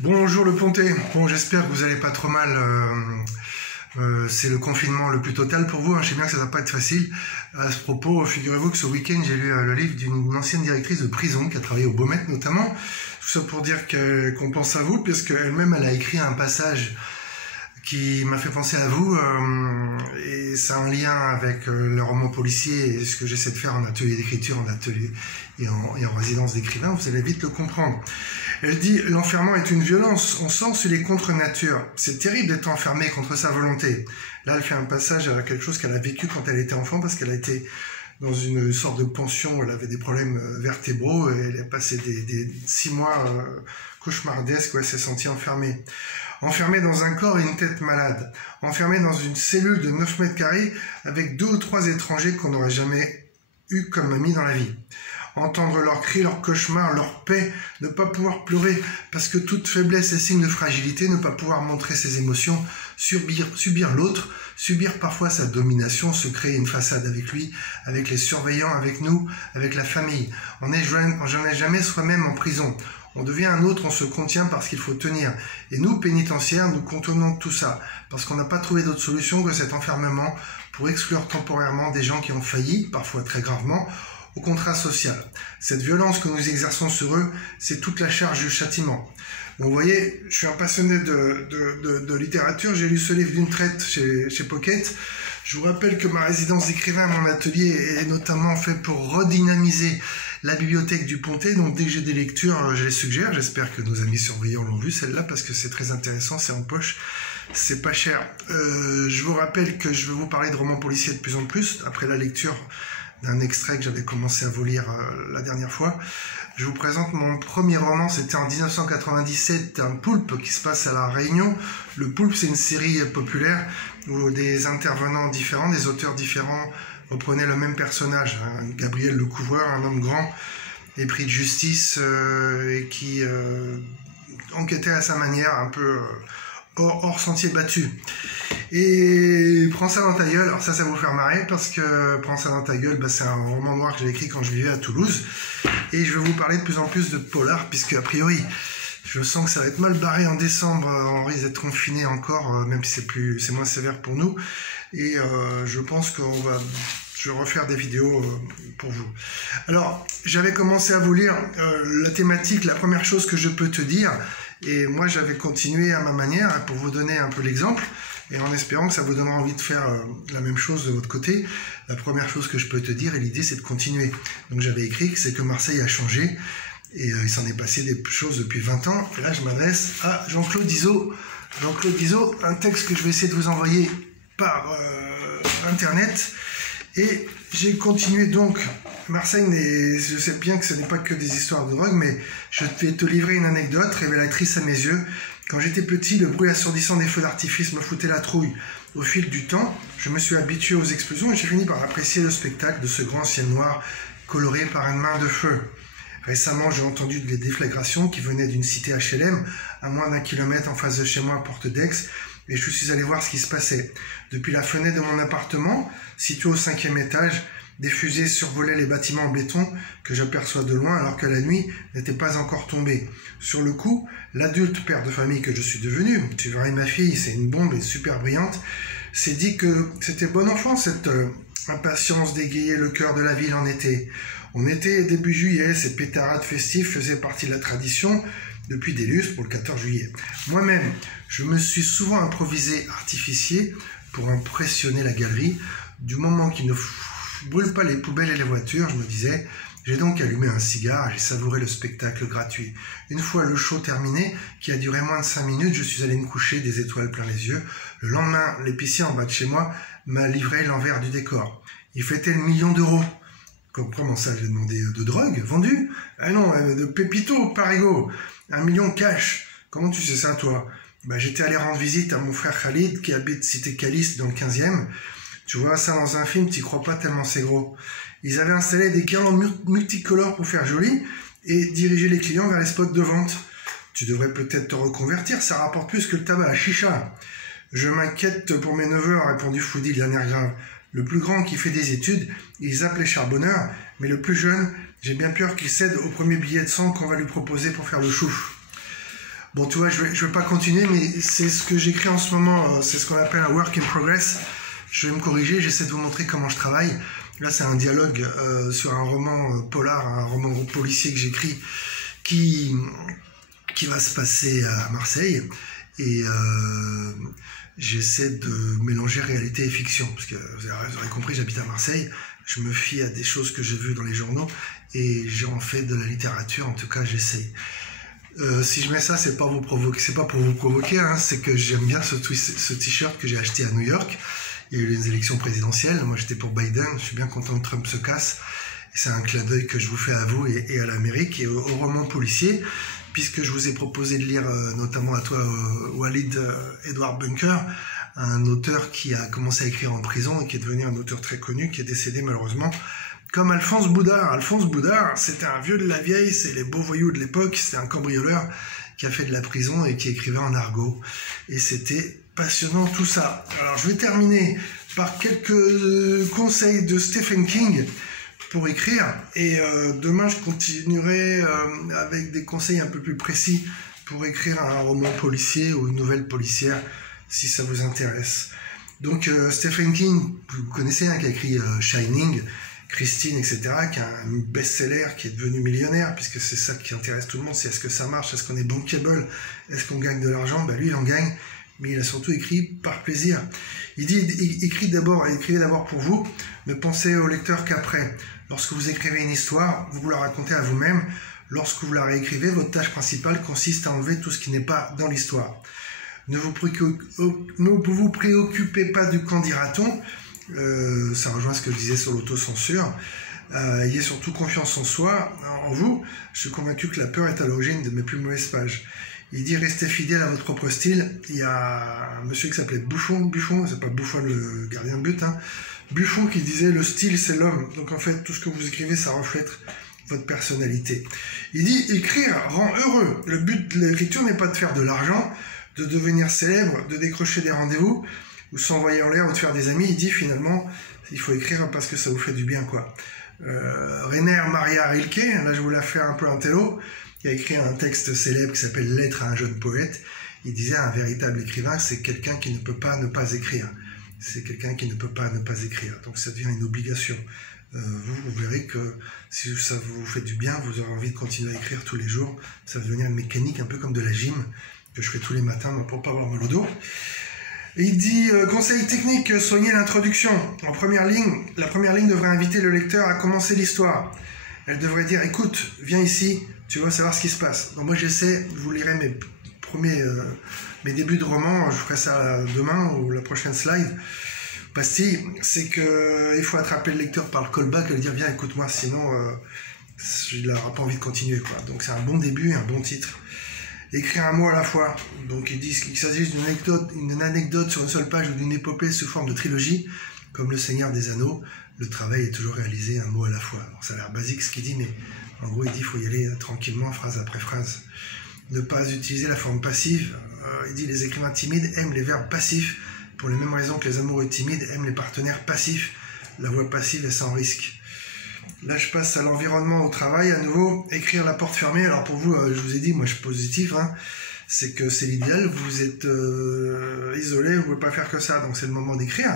Bonjour le Pontet, bon j'espère que vous n'allez pas trop mal, c'est le confinement le plus total pour vous, hein. Je sais bien que ça ne va pas être facile. À ce propos, figurez-vous que ce week-end j'ai lu le livre d'une ancienne directrice de prison qui a travaillé au Beaumet notamment, tout ça pour dire qu'on pense à vous, puisqu'elle-même elle a écrit un passage qui m'a fait penser à vous, et ça a un lien avec le roman policier et ce que j'essaie de faire en atelier d'écriture, en atelier et en résidence d'écrivain, vous allez vite le comprendre. Elle dit « L'enfermement est une violence, on sent sur les contre-nature. C'est terrible d'être enfermé contre sa volonté. » Là, elle fait un passage à quelque chose qu'elle a vécu quand elle était enfant, parce qu'elle a été dans une sorte de pension où elle avait des problèmes vertébraux, et elle a passé des 6 mois cauchemardesques où elle s'est sentie enfermée. Enfermée dans un corps et une tête malade. Enfermée dans une cellule de 9 mètres carrés avec 2 ou 3 étrangers qu'on n'aurait jamais eu comme amis dans la vie. Entendre leurs cris, leurs cauchemars, leur paix, ne pas pouvoir pleurer parce que toute faiblesse est signe de fragilité, ne pas pouvoir montrer ses émotions, subir l'autre, subir parfois sa domination, se créer une façade avec lui, avec les surveillants, avec nous, avec la famille. On n'est jamais soi-même en prison. On devient un autre, on se contient parce qu'il faut tenir. Et nous, pénitentiaires, nous contenons tout ça, parce qu'on n'a pas trouvé d'autre solution que cet enfermement pour exclure temporairement des gens qui ont failli, parfois très gravement, au contrat social. Cette violence que nous exerçons sur eux, c'est toute la charge du châtiment. Donc, vous voyez, je suis un passionné de littérature, j'ai lu ce livre d'une traite chez Pocket. Je vous rappelle que ma résidence d'écrivain, mon atelier, est notamment fait pour redynamiser la bibliothèque du Pontet. Donc dès que j'ai des lectures, je les suggère. J'espère que nos amis surveillants l'ont vu, celle-là, parce que c'est très intéressant, c'est en poche, c'est pas cher. Je vous rappelle que je vais vous parler de romans policiers de plus en plus, après la lecture d'un extrait que j'avais commencé à vous lire la dernière fois. Je vous présente mon premier roman, c'était en 1997, un Poulpe qui se passe à La Réunion. Le Poulpe, c'est une série populaire où des intervenants différents, des auteurs différents reprenaient le même personnage, hein, Gabriel le Couvreur, un homme grand, épris de justice, et qui enquêtait à sa manière, un peu hors sentier battu. Et Prends ça dans ta gueule, alors ça va vous faire marrer, parce que Prends ça dans ta gueule, c'est un roman noir que j'ai écrit quand je vivais à Toulouse, et je vais vous parler de plus en plus de polar, puisque a priori je sens que ça va être mal barré en décembre, on risque d'être confiné encore, même si c'est moins sévère pour nous, et je pense je vais refaire des vidéos pour vous. Alors, j'avais commencé à vous lire la thématique, la première chose que je peux te dire, et moi j'avais continué à ma manière pour vous donner un peu l'exemple, et en espérant que ça vous donnera envie de faire la même chose de votre côté. La première chose que je peux te dire, et l'idée c'est de continuer. Donc j'avais écrit que c'est que Marseille a changé, et il s'en est passé des choses depuis 20 ans, et là je m'adresse à Jean-Claude Izzo. Jean-Claude Izzo, un texte que je vais essayer de vous envoyer par internet, et j'ai continué donc. Marseille, je sais bien que ce n'est pas que des histoires de drogue, mais je vais te livrer une anecdote révélatrice à mes yeux. Quand j'étais petit, le bruit assourdissant des feux d'artifice me foutait la trouille. Au fil du temps, je me suis habitué aux explosions et j'ai fini par apprécier le spectacle de ce grand ciel noir coloré par une main de feu. Récemment, j'ai entendu des déflagrations qui venaient d'une cité HLM, à moins d'1 kilomètre en face de chez moi à Porte d'Aix, et je suis allé voir ce qui se passait. Depuis la fenêtre de mon appartement, situé au 5e étage, des fusées survolaient les bâtiments en béton que j'aperçois de loin alors que la nuit n'était pas encore tombée. Sur le coup, l'adulte père de famille que je suis devenu, tu verras ma fille, c'est une bombe et super brillante, s'est dit que c'était bon enfant cette impatience d'égayer le cœur de la ville en été. On était début juillet, ces pétarades festives faisaient partie de la tradition depuis des lustres pour le 14 juillet. Moi-même, je me suis souvent improvisé artificier pour impressionner la galerie. Du moment qu'il ne brûle pas les poubelles et les voitures, je me disais, j'ai donc allumé un cigare et j'ai savouré le spectacle gratuit. Une fois le show terminé, qui a duré moins de 5 minutes, je suis allé me coucher des étoiles plein les yeux. Le lendemain, l'épicier en bas de chez moi m'a livré l'envers du décor. Il fêtait le 1 million d'euros. Comment ça, j'ai demandé de drogue vendue? Ah non, de pépito, parigo. 1 million cash. Comment tu sais ça, toi? J'étais allé rendre visite à mon frère Khalid, qui habite cité Calice dans le 15e. Tu vois ça dans un film, t'y crois pas tellement c'est gros. Ils avaient installé des guirlandes multicolores pour faire joli et diriger les clients vers les spots de vente. Tu devrais peut-être te reconvertir, ça rapporte plus que le tabac à chicha. Je m'inquiète pour mes neveux, a répondu Foudi d'un air grave. Le plus grand qui fait des études, ils appellent les charbonneurs, mais le plus jeune, j'ai bien peur qu'il cède au premier billet de sang qu'on va lui proposer pour faire le chouf. Bon, tu vois, je vais pas continuer, mais c'est ce que j'écris en ce moment, c'est ce qu'on appelle un work in progress. Je vais me corriger, j'essaie de vous montrer comment je travaille. Là, c'est un dialogue sur un roman polar, un roman policier que j'écris qui va se passer à Marseille. Et j'essaie de mélanger réalité et fiction, parce que vous aurez compris, j'habite à Marseille, je me fie à des choses que j'ai vues dans les journaux, et j'en fais de la littérature, en tout cas j'essaye. Si je mets ça, c'est pas pour vous provoquer, hein, c'est que j'aime bien ce t-shirt que j'ai acheté à New York. Il y a eu les élections présidentielles, moi j'étais pour Biden, je suis bien content que Trump se casse. C'est un clin d'œil que je vous fais à vous et à l'Amérique et au roman policier, puisque je vous ai proposé de lire, notamment à toi, Walid Edward Bunker, un auteur qui a commencé à écrire en prison et qui est devenu un auteur très connu, qui est décédé malheureusement, comme Alphonse Boudard. Alphonse Boudard, c'était un vieux de la vieille, c'est les beaux voyous de l'époque, c'était un cambrioleur qui a fait de la prison et qui écrivait en argot. Et c'était passionnant tout ça. Alors je vais terminer par quelques conseils de Stephen King pour écrire, et demain je continuerai avec des conseils un peu plus précis pour écrire un roman policier ou une nouvelle policière si ça vous intéresse. Donc Stephen King, vous connaissez, hein, qui a écrit Shining, Christine, etc., qui a un best-seller, qui est devenu millionnaire, puisque c'est ça qui intéresse tout le monde, c'est est-ce que ça marche, est-ce qu'on est bankable, est-ce qu'on gagne de l'argent. Ben lui il en gagne, mais il a surtout écrit par plaisir. Il dit, écrivez d'abord pour vous, ne pensez au lecteur qu'après. Lorsque vous écrivez une histoire, vous la racontez à vous-même. Lorsque vous la réécrivez, votre tâche principale consiste à enlever tout ce qui n'est pas dans l'histoire. Ne vous préoccupez pas du qu'en dira-t-on. Ça rejoint ce que je disais sur l'autocensure. Ayez surtout confiance en soi, en vous. Je suis convaincu que la peur est à l'origine de mes plus mauvaises pages. Il dit restez fidèle à votre propre style. Il y a un monsieur qui s'appelait Buffon, c'est pas Buffon le gardien de but, hein. Buffon qui disait le style c'est l'homme. Donc en fait tout ce que vous écrivez ça reflète votre personnalité. Il dit écrire rend heureux. Le but de l'écriture n'est pas de faire de l'argent, de devenir célèbre, de décrocher des rendez-vous ou s'envoyer en l'air ou de faire des amis. Il dit finalement il faut écrire parce que ça vous fait du bien, quoi. Rainer Maria Rilke, là je vous la fais un peu un télo, qui a écrit un texte célèbre qui s'appelle Lettre à un jeune poète. Il disait un véritable écrivain c'est quelqu'un qui ne peut pas ne pas écrire. C'est quelqu'un qui ne peut pas ne pas écrire. Donc ça devient une obligation. Vous verrez que si ça vous fait du bien, vous aurez envie de continuer à écrire tous les jours. Ça va devenir une mécanique un peu comme de la gym que je fais tous les matins pour pas avoir mal au dos. Et il dit conseil technique, soignez l'introduction. En première ligne, la première ligne devrait inviter le lecteur à commencer l'histoire. Elle devrait dire écoute, viens ici, tu vas savoir ce qui se passe. Donc moi j'essaie, vous lirez mes débuts de roman, je ferai ça demain ou la prochaine slide. Pastille, c'est que il faut attraper le lecteur par le callback et lui dire viens écoute-moi, sinon il n'aura pas envie de continuer, quoi. Donc c'est un bon début, un bon titre. Écrire un mot à la fois. Donc ils disent qu'il s'agit d'une anecdote sur une seule page ou d'une épopée sous forme de trilogie, comme Le Seigneur des Anneaux. Le travail est toujours réalisé un mot à la fois. Alors, ça a l'air basique ce qu'il dit, mais en gros il dit qu'il faut y aller tranquillement, phrase après phrase. Ne pas utiliser la forme passive. Il dit les écrivains timides aiment les verbes passifs pour les mêmes raisons que les amoureux timides aiment les partenaires passifs. La voix passive est sans risque. Là, je passe à l'environnement au travail. À nouveau, écrire la porte fermée. Alors pour vous, je vous ai dit, moi je suis positif, hein, c'est que c'est l'idéal. Vous êtes isolé, vous ne pouvez pas faire que ça, donc c'est le moment d'écrire.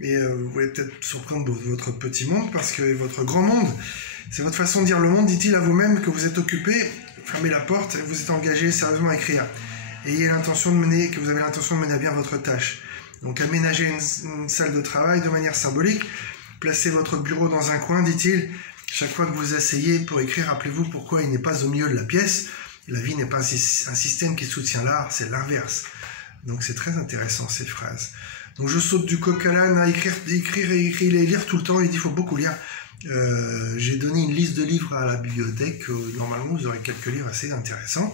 Et vous pouvez peut-être surprendre votre petit monde, parce que votre grand monde, c'est votre façon de dire le monde. Dit-il à vous-même que vous êtes occupé, fermez la porte et vous êtes engagé sérieusement à écrire. Ayez l'intention de mener, que vous avez l'intention de mener à bien votre tâche. Donc aménagez une salle de travail de manière symbolique. Placez votre bureau dans un coin, dit-il. Chaque fois que vous asseyez pour écrire, rappelez-vous pourquoi il n'est pas au milieu de la pièce. La vie n'est pas un système qui soutient l'art, c'est l'inverse. Donc c'est très intéressant ces phrases. Donc je saute du coq à l'âne à écrire et lire tout le temps. Il dit qu'il faut beaucoup lire. J'ai donné une liste de livres à la bibliothèque. Normalement, vous aurez quelques livres assez intéressants.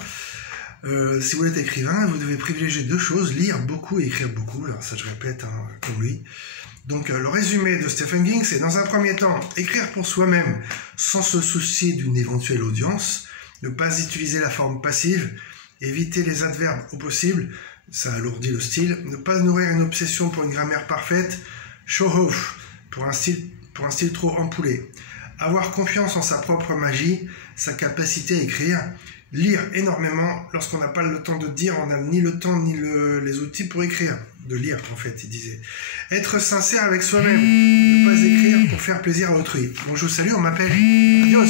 Si vous êtes écrivain, vous devez privilégier deux choses, lire beaucoup et écrire beaucoup. Alors ça je répète, hein, comme lui. Donc le résumé de Stephen King, c'est dans un premier temps, écrire pour soi-même sans se soucier d'une éventuelle audience, ne pas utiliser la forme passive, éviter les adverbes au possible, ça alourdit le style, ne pas nourrir une obsession pour une grammaire parfaite, show off pour un style trop ampoulé, avoir confiance en sa propre magie, sa capacité à écrire, lire énormément. Lorsqu'on n'a pas le temps de dire, on n'a ni le temps ni les outils pour écrire. De lire, en fait, il disait. Être sincère avec soi-même. Ne pas écrire pour faire plaisir à autrui. Bon, je vous salue, on m'appelle. Adios.